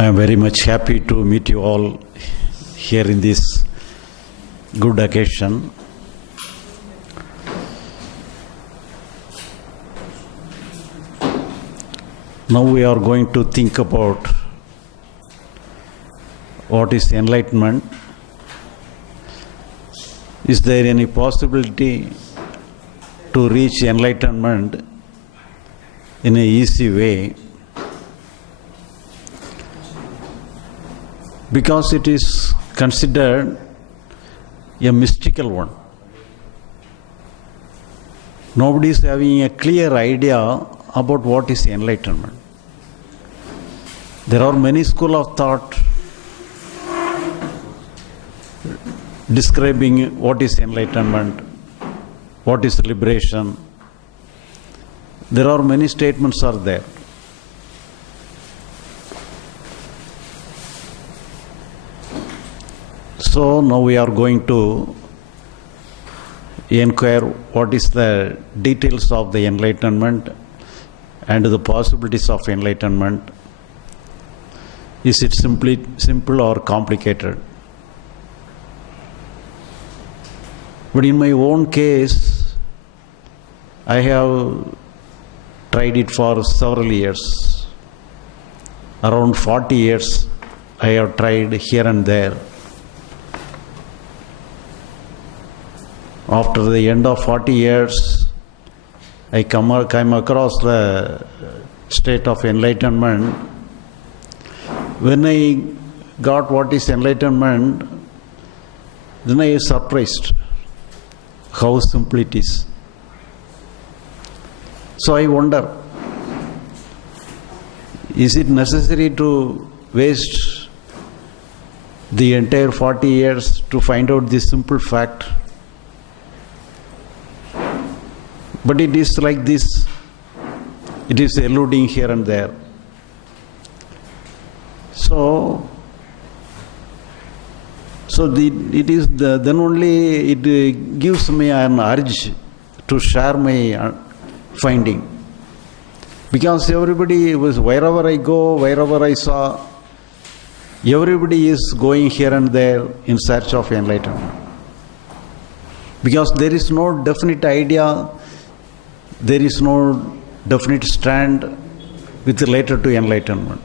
I am very much happy to meet you all here in this good occasion. Now we are going to think about what is enlightenment. Is there any possibility to reach enlightenment in an easy way? Because it is considered a mystical one. Nobody is having a clear idea about what is enlightenment. There are many schools of thought describing what is enlightenment, what is liberation. There are many statements are there. So now we are going to inquire what is the details of the enlightenment and the possibilities of enlightenment. Is it simple or complicated? But in my own case, I have tried it for several years. Around 40 years I have tried here and there. After the end of 40 years, I came across the state of enlightenment. When I got what is enlightenment, then I was surprised how simple it is. So I wonder, is it necessary to waste the entire 40 years to find out this simple fact? But it is like this. It is eluding here and there. Then only it gives me an urge to share my finding. Because everybody was, wherever I go, wherever I saw, everybody is going here and there in search of enlightenment. Because there is no definite idea, there is no definite stand with related to enlightenment.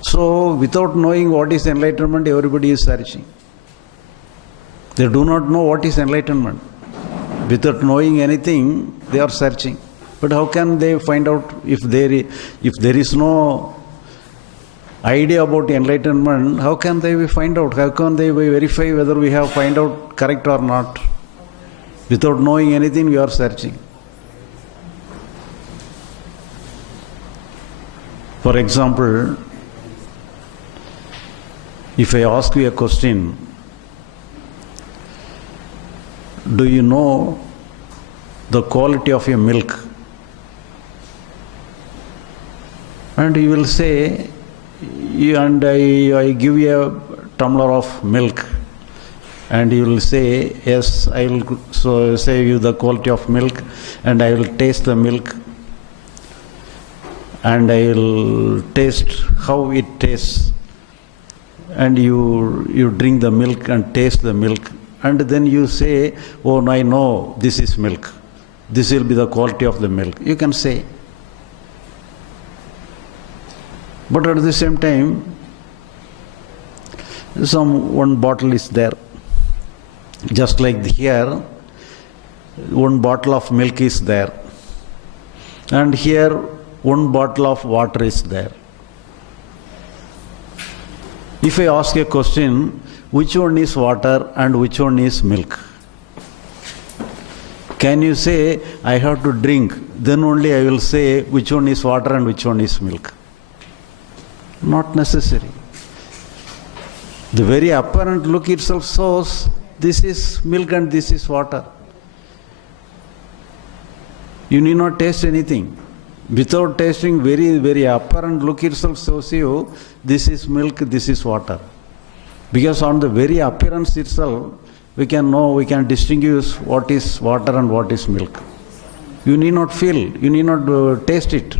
So, without knowing what is enlightenment, everybody is searching. They do not know what is enlightenment. Without knowing anything, they are searching. But how can they find out if there is no idea about enlightenment? How can they find out? How can they verify whether we have find out correct or not? Without knowing anything, we are searching. For example, if I ask you a question, do you know the quality of your milk? And you will say, I give you a tumbler of milk, and you will say, yes, I will say you the quality of milk, and I will taste the milk, and I will taste how it tastes. And you drink the milk and taste the milk, and then you say, oh, I know this is milk. This will be the quality of the milk. You can say. But at the same time, one bottle is there. Just like here, one bottle of milk is there. And here, one bottle of water is there. If I ask a question, which one is water and which one is milk? Can you say, I have to drink, then only I will say which one is water and which one is milk? Not necessary. The very apparent look itself shows this is milk and this is water. You need not taste anything. Without tasting, very, very apparent look itself shows you this is milk, this is water. Because on the very appearance itself, we can know, we can distinguish what is water and what is milk. You need not feel, you need not taste it.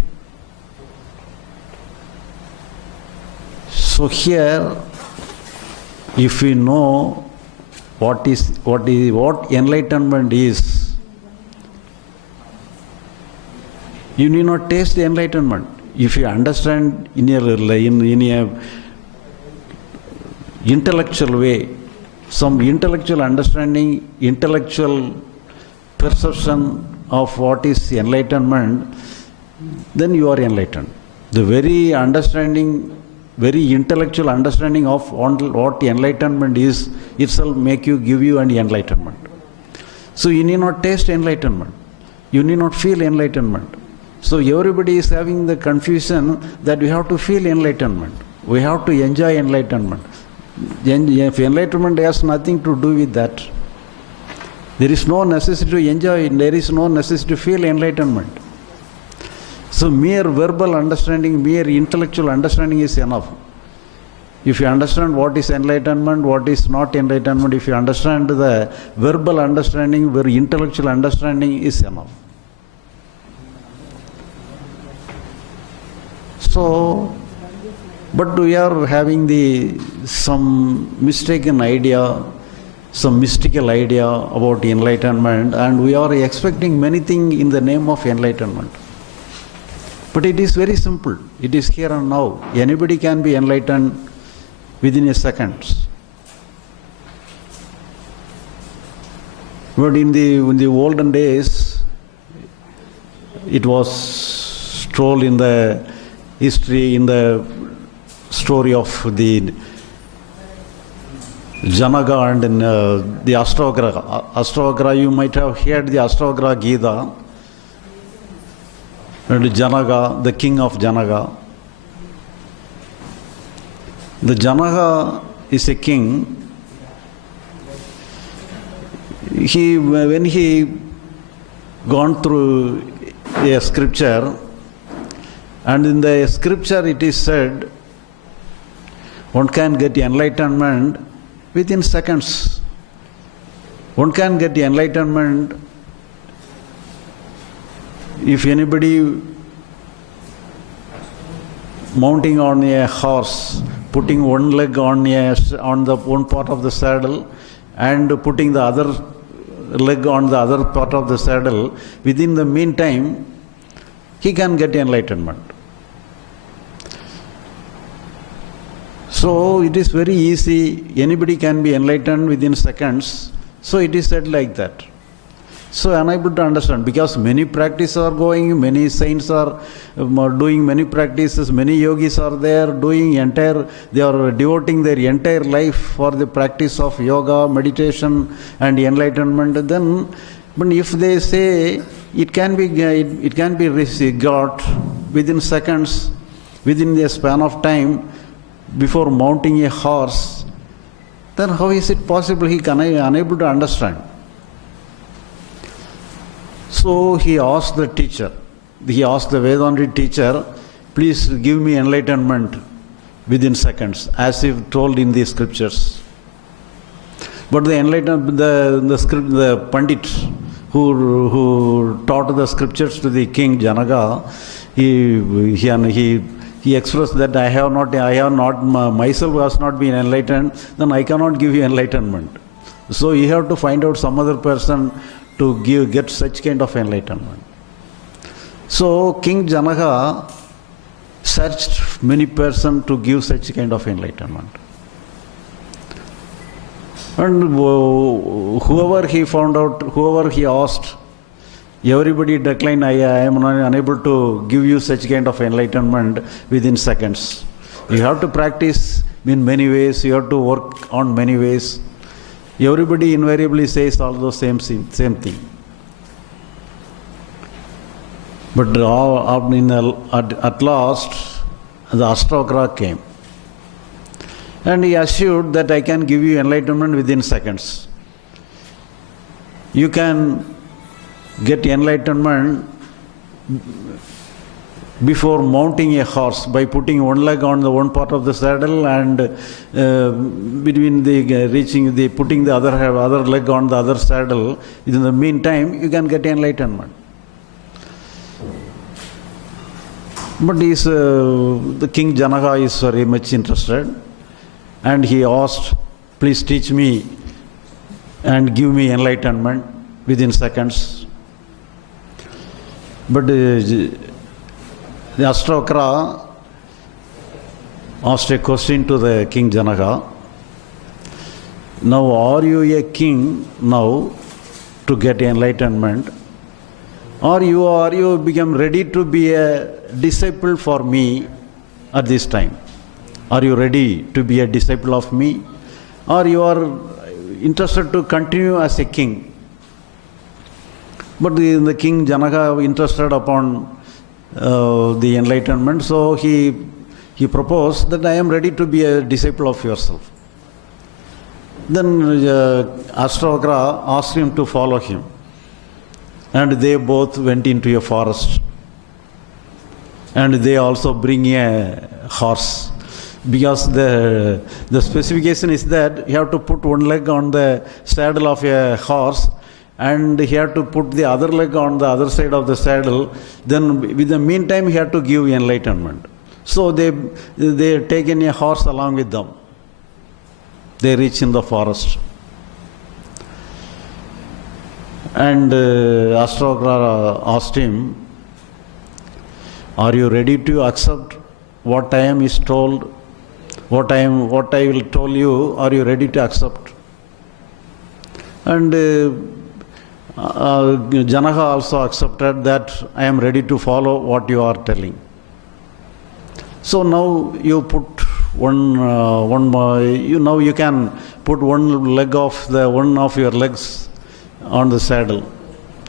So here, if we know what enlightenment is, you need not taste the enlightenment. If you understand in a intellectual way, some intellectual understanding, intellectual perception of what is enlightenment, then you are enlightened. The very intellectual understanding of what enlightenment is itself give you an enlightenment. So you need not taste enlightenment. You need not feel enlightenment. So everybody is having the confusion that we have to feel enlightenment. We have to enjoy enlightenment. If enlightenment has nothing to do with that, there is no necessity to enjoy, there is no necessity to feel enlightenment. So mere verbal understanding, mere intellectual understanding is enough. If you understand what is enlightenment, what is not enlightenment, if you understand the verbal understanding, very intellectual understanding is enough. So, but we are having some mistaken idea, some mystical idea about enlightenment, and we are expecting many things in the name of enlightenment. But it is very simple. It is here and now. Anybody can be enlightened within a second. But in the olden days, it was told in the history, in the story of the Janaka and in the Ashtavakra. Ashtavakra, you might have heard the Ashtavakra Gita. And Janaka, the king of Janaka. The Janaka is a king. When he gone through a scripture, and in the scripture it is said, one can get enlightenment within seconds. One can get enlightenment if anybody mounting on a horse, putting one leg on the one part of the saddle and putting the other leg on the other part of the saddle, within the meantime, he can get enlightenment. So it is very easy, anybody can be enlightened within seconds. So it is said like that. So unable to understand, because many practices are going, many saints are doing many practices, many yogis are there they are devoting their entire life for the practice of yoga, meditation and enlightenment. Then, but if they say it can be got within seconds, within a span of time, before mounting a horse, then how is it possible? He can unable to understand. So he asked the teacher, he asked the Vedanta teacher, please give me enlightenment within seconds, as if told in the scriptures. But the enlightenment, the Pandit who taught the scriptures to the king Janaka, he expressed that I have not myself has not been enlightened, then I cannot give you enlightenment. So you have to find out some other person to get such kind of enlightenment. So King Janaka searched many persons to give such kind of enlightenment. And whoever he found out, whoever he asked, everybody declined, I am unable to give you such kind of enlightenment within seconds. You have to practice in many ways, you have to work on many ways. Everybody invariably says all the same thing. But at last, the Ashtavakra came. And he assured that I can give you enlightenment within seconds. You can get enlightenment before mounting a horse by putting one leg on the one part of the saddle and putting the other leg on the other saddle. In the meantime, you can get enlightenment. But the King Janaka is very much interested, and he asked, please teach me and give me enlightenment within seconds. But the Ashtavakra asked a question to the King Janaka. Now, are you a king now to get enlightenment, or you become ready to be a disciple for me at this time? Are you ready to be a disciple of me, or you are interested to continue as a king? But the King Janaka interested upon the enlightenment, so he proposed that I am ready to be a disciple of yourself. Then Ashtavakra asked him to follow him, and they both went into a forest, and they also bring a horse, because the specification is that you have to put one leg on the saddle of a horse, and he had to put the other leg on the other side of the saddle. Then with the meantime he had to give enlightenment. So they taken a horse along with them. They reach in the forest, and Ashtavakra asked him, are you ready to accept what I am is told? What I will tell you, are you ready to accept? And Janaka also accepted that I am ready to follow what you are telling. So now you put you can put one of your legs on the saddle,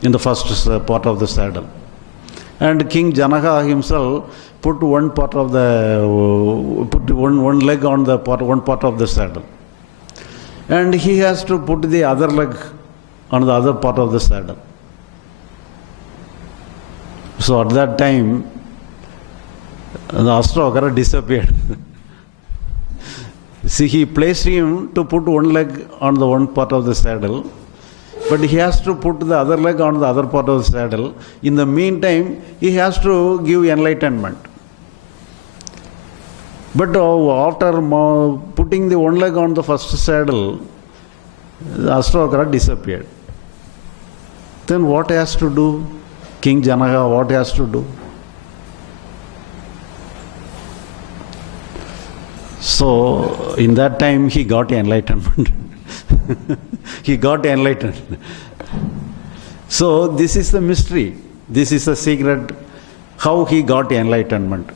in the first part of the saddle. And King Janaka himself put one leg on one part of the saddle, and he has to put the other leg on the other part of the saddle. So at that time, the Ashtavakra disappeared. See, he placed him to put one leg on the one part of the saddle, but he has to put the other leg on the other part of the saddle. In the meantime, he has to give enlightenment. But after putting the one leg on the first saddle, the Ashtavakra disappeared. Then what he has to do? King Janaka, what he has to do? So in that time he got enlightenment. He got enlightened. So this is the mystery. This is the secret, how he got enlightenment.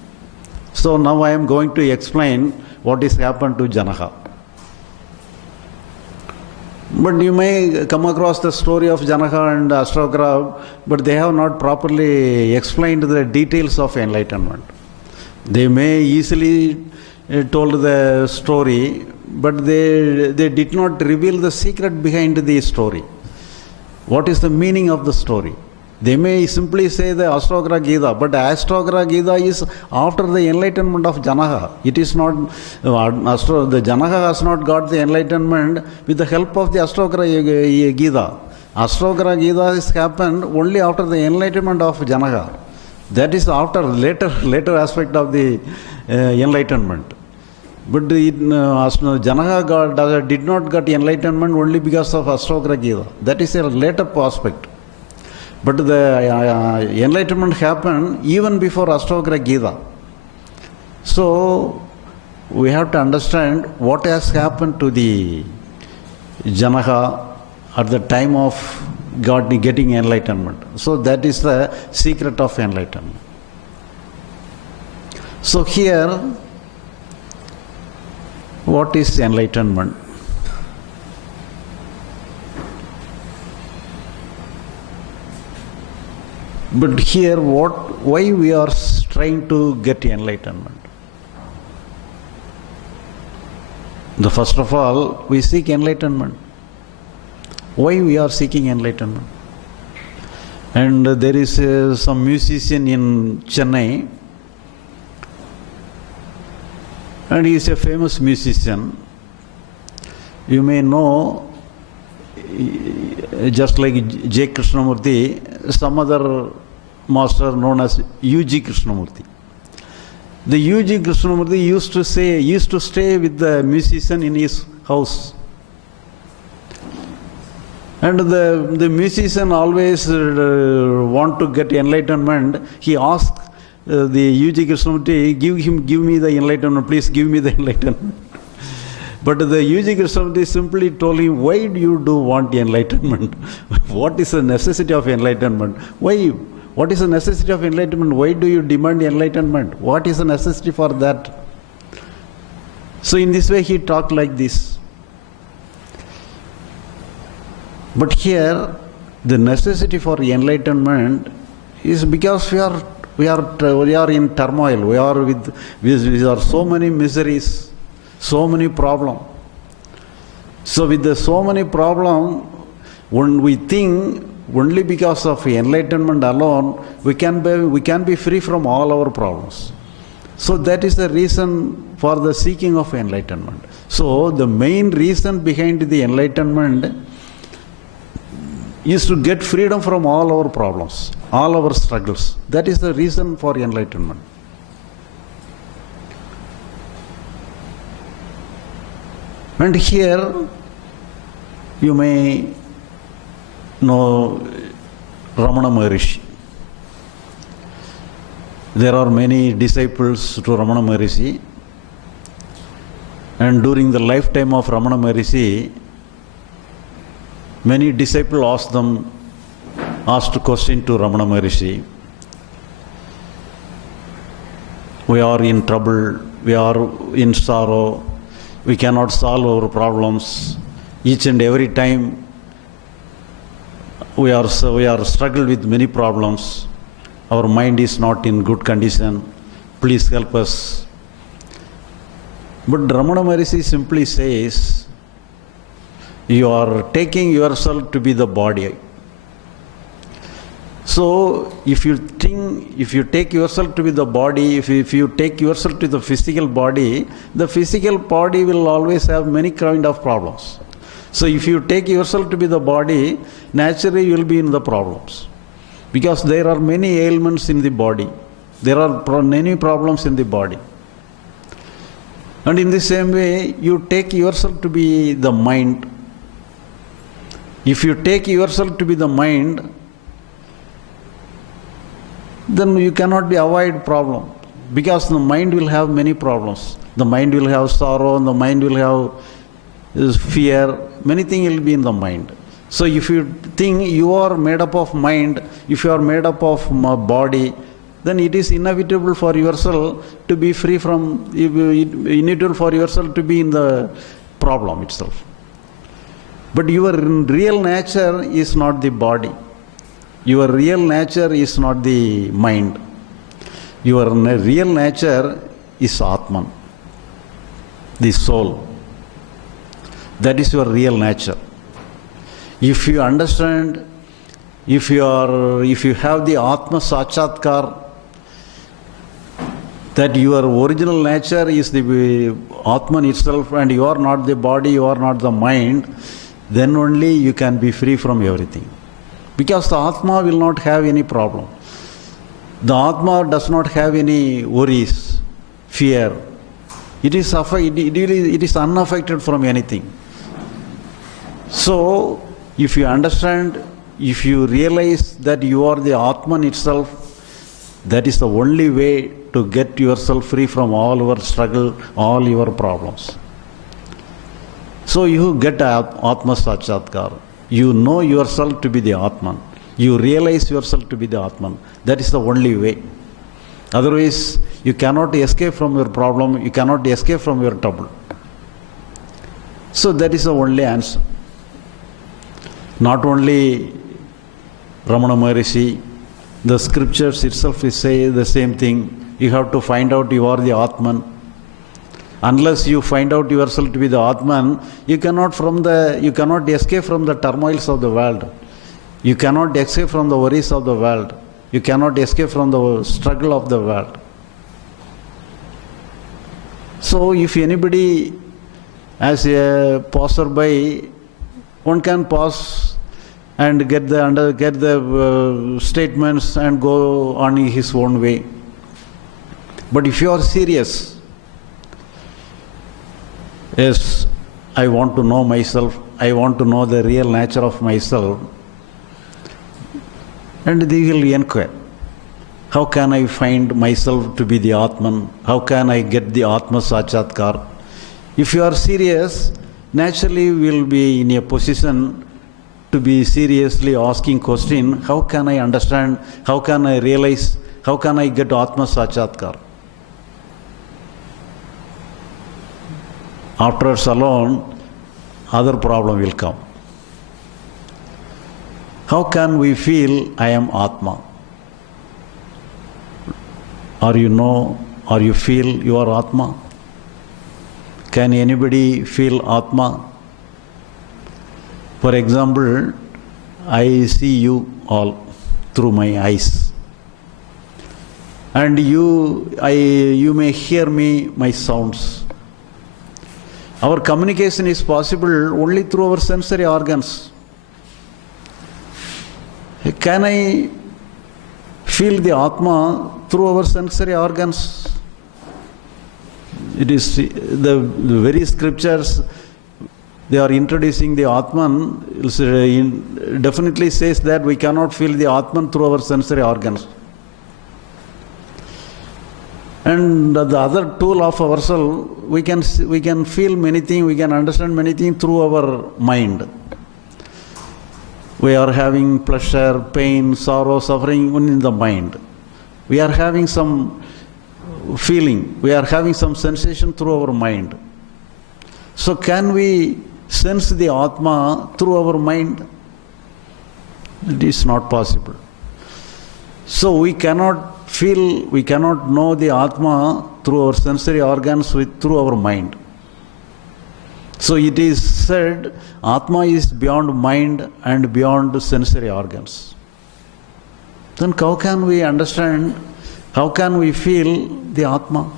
So now I am going to explain what has happened to Janaka. But you may come across the story of Janaka and Ashtavakra, but they have not properly explained the details of enlightenment. They may easily told the story, but they did not reveal the secret behind the story. What is the meaning of the story? They may simply say the Ashtavakra Gita, but Ashtavakra Gita is after the enlightenment of Janaka. It is not, the Janaka has not got the enlightenment with the help of the Ashtavakra Gita. Ashtavakra Gita has happened only after the enlightenment of Janaka. That is after later aspect of the enlightenment. But Janaka did not get enlightenment only because of Ashtavakra Gita. That is a later aspect. But the enlightenment happened even before Ashtavakra Gita. So we have to understand what has happened to the Janaka at the time of getting enlightenment. So that is the secret of enlightenment. So here, what is enlightenment? But here, why we are trying to get enlightenment? First of all, we seek enlightenment. Why we are seeking enlightenment? And there is some musician in Chennai, and he is a famous musician. You may know, just like J. Krishnamurti, some other master known as U.G. Krishnamurti. The U.G. Krishnamurti used to stay with the musician in his house. And the musician always want to get enlightenment. He asked the U.G. Krishnamurti, give me the enlightenment, please give me the enlightenment. But the U.G. Krishnamurti simply told him, why do you want enlightenment? What is the necessity of enlightenment? Why? What is the necessity of enlightenment? Why do you demand enlightenment? What is the necessity for that? So in this way he talked like this. But here the necessity for enlightenment is because we are in turmoil. We are so many miseries, so many problems. So with so many problems, when we think only because of enlightenment alone, we can be free from all our problems. So that is the reason for the seeking of enlightenment. So the main reason behind the enlightenment is to get freedom from all our problems, all our struggles. That is the reason for enlightenment. And here you may know Ramana Maharishi. There are many disciples to Ramana Maharishi, and during the lifetime of Ramana Maharishi, many disciples asked a question to Ramana Maharishi. We are in trouble, we are in sorrow, we cannot solve our problems. Each and every time we are struggled with many problems. Our mind is not in good condition. Please help us. But Ramana Maharishi simply says, you are taking yourself to be the body. So if you take yourself to be the body, if you take yourself to the physical body will always have many kind of problems. So if you take yourself to be the body, naturally you will be in the problems. Because there are many ailments in the body. There are many problems in the body. And in the same way, you take yourself to be the mind. If you take yourself to be the mind, then you cannot avoid problem. Because the mind will have many problems. The mind will have sorrow, and the mind will have fear. Many things will be in the mind. So if you think you are made up of mind, if you are made up of body, then it is inevitable for yourself to be free from, inevitable for yourself to be in the problem itself. But your real nature is not the body. Your real nature is not the mind. Your real nature is Atman, the soul. That is your real nature. If you understand, if you have the Atma Sakshatkar, that your original nature is the Atman itself and you are not the body, you are not the mind, then only you can be free from everything. Because the Atma will not have any problem. The Atma does not have any worries, fear. It is unaffected from anything. So, if you understand, if you realize that you are the Atman itself, that is the only way to get yourself free from all your struggle, all your problems. So you get Atma Sakshatkar. You know yourself to be the Atman. You realize yourself to be the Atman. That is the only way. Otherwise, you cannot escape from your problem, you cannot escape from your trouble. So that is the only answer. Not only Ramana Maharishi, the scriptures itself say the same thing. You have to find out you are the Atman. Unless you find out yourself to be the Atman, you cannot escape from the turmoils of the world. You cannot escape from the worries of the world. You cannot escape from the struggle of the world. So if anybody, as a passerby, one can pass and get the statements and go on his own way. But if you are serious, yes, I want to know myself, I want to know the real nature of myself, and they will inquire. How can I find myself to be the Atman? How can I get the Atma Sakshatkar? If you are serious, naturally we will be in a position to be seriously asking question, how can I understand, how can I realize, how can I get Atma Sakshatkar? Afterwards alone, other problem will come. How can we feel I am Atma? Or you know, or you feel you are Atma? Can anybody feel Atma? For example, I see you all through my eyes. And you may hear me, my sounds. Our communication is possible only through our sensory organs. Can I feel the Atma through our sensory organs? It is the very scriptures, they are introducing the Atman, definitely says that we cannot feel the Atman through our sensory organs. And the other tool of ourselves, we can feel many things, we can understand many things through our mind. We are having pleasure, pain, sorrow, suffering in the mind. We are having some feeling, we are having some sensation through our mind. So can we sense the Atma through our mind? It is not possible. So we cannot feel, we cannot know the Atma through our sensory organs, through our mind. So it is said, Atma is beyond mind and beyond sensory organs. Then how can we understand, how can we feel the Atma?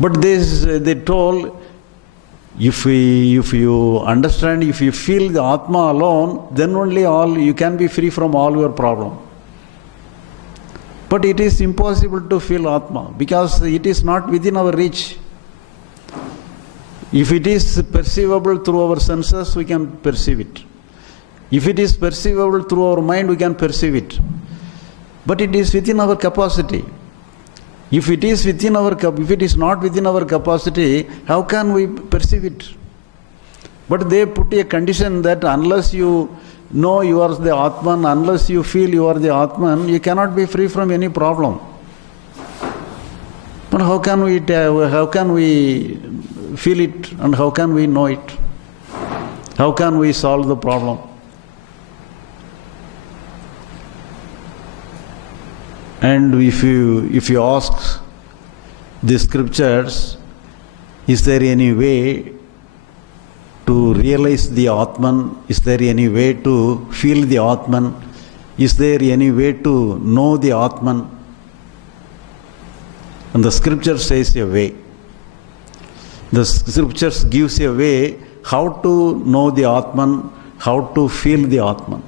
But they told, if you understand, if you feel the Atma alone, then only you can be free from all your problem. But it is impossible to feel Atma because it is not within our reach. If it is perceivable through our senses, we can perceive it. If it is perceivable through our mind, we can perceive it. But it is within our capacity. If it is not within our capacity, how can we perceive it? But they put a condition that unless you know you are the Atman, unless you feel you are the Atman, you cannot be free from any problem. But how can we feel it and how can we know it? How can we solve the problem? And if you ask the scriptures, is there any way to realize the Atman? Is there any way to feel the Atman? Is there any way to know the Atman? And the scripture says a way. The scriptures gives a way how to know the Atman, how to feel the Atman.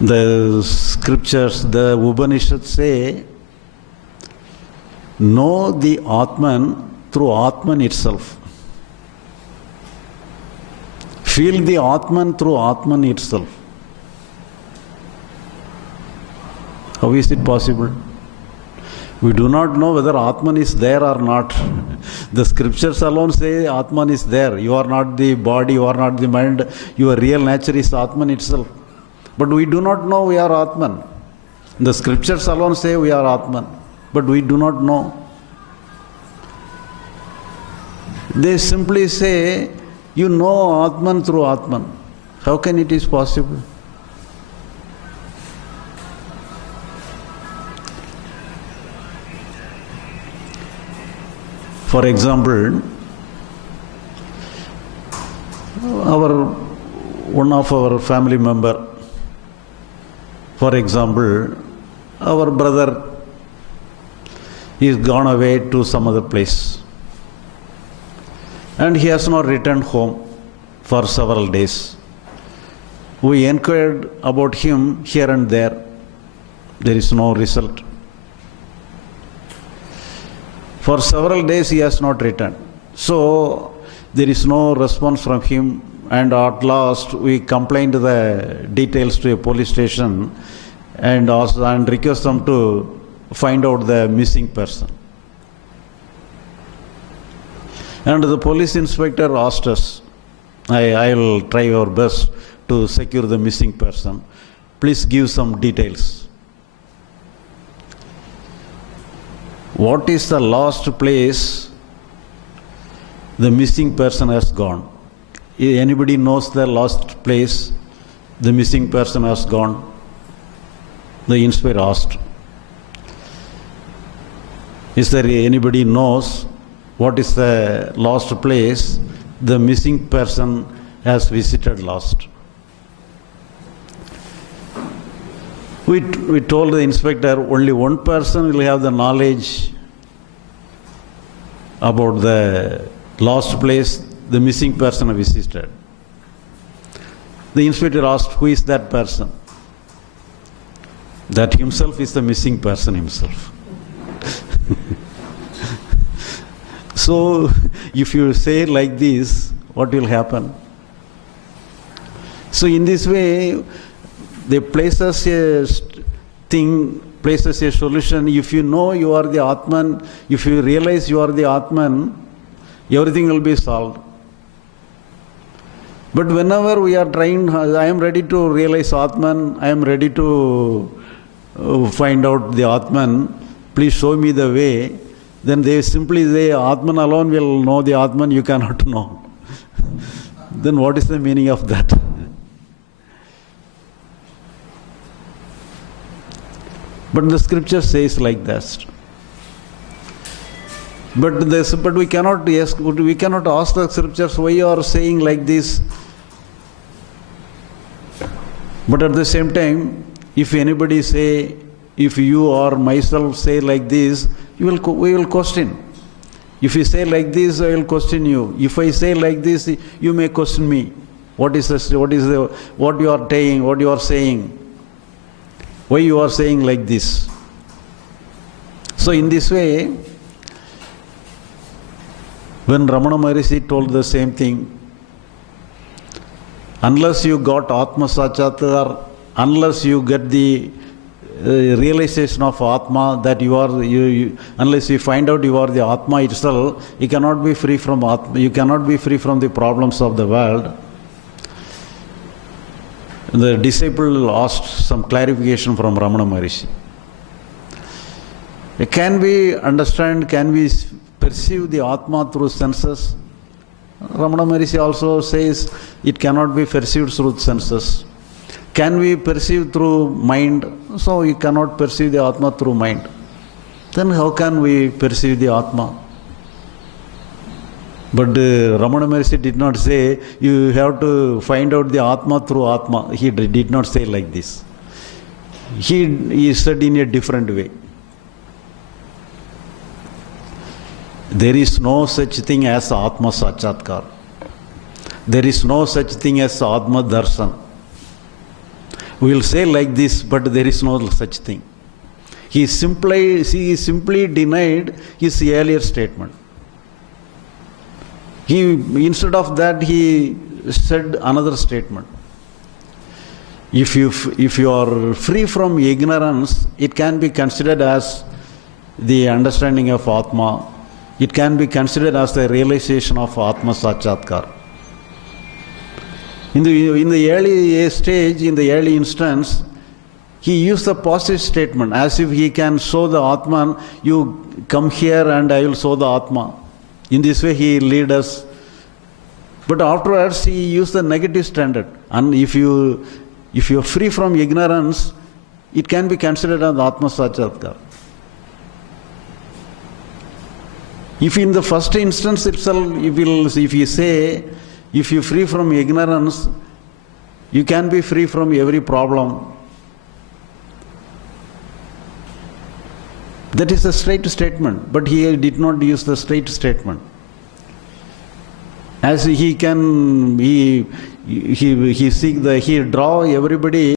The scriptures, the Upanishads say, know the Atman through Atman itself. Feel the Atman through Atman itself. How is it possible? We do not know whether Atman is there or not. The scriptures alone say Atman is there. You are not the body, you are not the mind. Your real nature is Atman itself. But we do not know we are Atman. The scriptures alone say we are Atman. But we do not know. They simply say, you know Atman through Atman. How can it is possible? For example, one of our family member, for example, our brother is gone away to some other place and he has not returned home for several days. We inquired about him here and there, There is no result. For several days he has not returned. So there is no response from him, and at last we complained the details to a police station and request them to find out the missing person. And the police inspector asked us, I will try our best to secure the missing person. Please give some details. What is the last place the missing person has gone? Anybody knows the last place the missing person has gone? The inspector asked. Is there anybody knows what is the last place the missing person has visited last? We told the inspector only one person will have the knowledge about the last place the missing person visited. The inspector asked, who is that person? That himself is the missing person himself. So, if you say like this, what will happen? So, in this way, they place us a thing, place us a solution. If you know you are the Atman, if you realize you are the Atman, everything will be solved. But whenever we are trying, I am ready to realize Atman, I am ready to find out the Atman, please show me the way, then they simply say, Atman alone will know the Atman, you cannot know. Then what is the meaning of that? But the scripture says like that. But we cannot ask the scriptures why you are saying like this. But at the same time, if anybody say, if you or myself say like this, we will question. If you say like this, I will question you. If I say like this, you may question me. What you are saying? Why you are saying like this? So in this way, when Ramana Maharishi told the same thing, unless you got Atma Sakshatkar, unless you get the realization of Atma, that unless you find out you are the Atma itself, you cannot be free from Atma, you cannot be free from the problems of the world. The disciple asked some clarification from Ramana Maharishi. Can we understand, can we perceive the Atma through senses? Ramana Maharishi also says it cannot be perceived through senses. Can we perceive through mind? So you cannot perceive the Atma through mind. Then how can we perceive the Atma? But Ramana Maharishi did not say you have to find out the Atma through Atma. He did not say like this. He said in a different way. There is no such thing as Atma Sakshatkar. There is no such thing as Atma Darshan. We will say like this, but there is no such thing. He simply denied his earlier statement. Instead of that, he said another statement. If you are free from ignorance, it can be considered as the understanding of Atma. It can be considered as the realization of Atma Sakshatkar. In the early stage, in the early instance, he used the positive statement as if he can show the Atman, you come here and I will show the Atma. In this way he lead us. But afterwards he used the negative standard. And if you are free from ignorance, it can be considered as Atma Sakshatkar. If in the first instance itself, if you say, if you are free from ignorance, you can be free from every problem. That is a straight statement, but he did not use the straight statement. As he draw everybody